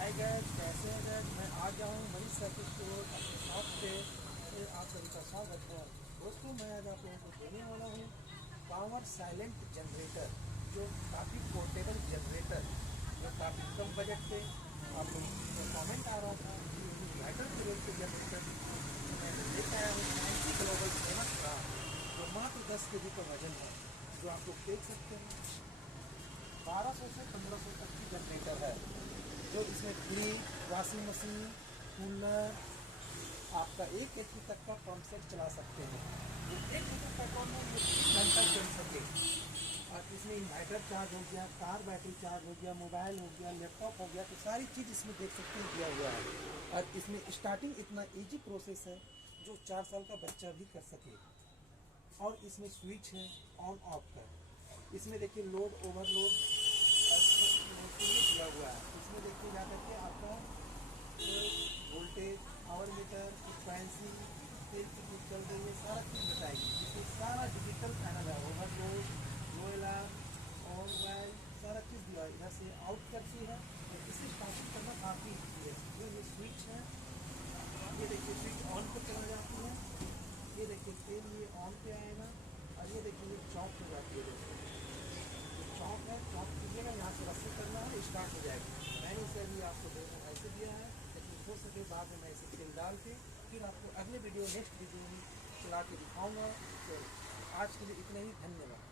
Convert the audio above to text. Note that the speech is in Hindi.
हाय गाइस, कैसे हैं गाइस। मैं आ गया हूँ मनीष साइकिल स्टोर अपने शॉप पे। आप सभी का स्वागत है। दोस्तों, मैं आज आप लोगों को देने वाला हूँ पावर साइलेंट जनरेटर, जो काफ़ी पोर्टेबल जनरेटर, जो काफ़ी कम बजट पे आप लोगों को कमेंट आ रहा था कि इन्वर्टर के रेट पे जनरेटर मैं लेकर आया हूँ 90 ग्लोबल फेमस का, जो मात्र 10 kg का वजन है, जो आप लोग देख सकते हैं। 1200 से 1500 तक की जनरेटर है, जो इसमें फ्रिज, वॉशिंग मशीन, कूलर, आपका 1 HP तक का पंप सेट चला सकते हैं। जो 1 लीटर पेट्रोल में ये 3 घंटा चल सके। और इसमें इन्वर्टर चार्ज हो गया, कार बैटरी चार्ज हो गया, मोबाइल हो गया, लैपटॉप हो गया, तो सारी चीज़ इसमें देख सकते हैं दिया हुआ है। और इसमें स्टार्टिंग इतना इजी प्रोसेस है जो 4 साल का बच्चा भी कर सके। और इसमें स्विच है ऑन ऑफ का। इसमें देखिए लोड ओवरलोड दिया हुआ है। इसमें देखिए जा करके आपका वोल्टेज, पावर मीटर, फ्रीक्वेंसी, तेल कितनी चल रही है, सारा चीज़ बताएगी। इसमें सारा डिजिटल पैनल है, overload, low alarm, on while, सारा चीज़ दिया है। इधर से आउट करती है और इसे स्टार्टिंग करना काफ़ी ईजी है। जो ये स्विच है, ये देखिए स्विच ऑन पर चला जाती है। ये देखिए तेल ये ऑन पे आएगा और ये देखिए ये चौक हो जाती है। दोस्तों, चौक है, चौक कीजिएगा, यहाँ से रस्सी करना है, स्टार्ट हो जाएगी। मैंने इसे अभी आपको ऐसे दिया है, लेकिन हो सके बाद में मैं इसे तेल डाल के फिर आपको अगले वीडियो, नेक्स्ट वीडियो में चला के दिखाऊंगा। तो आज के लिए इतना ही, धन्यवाद।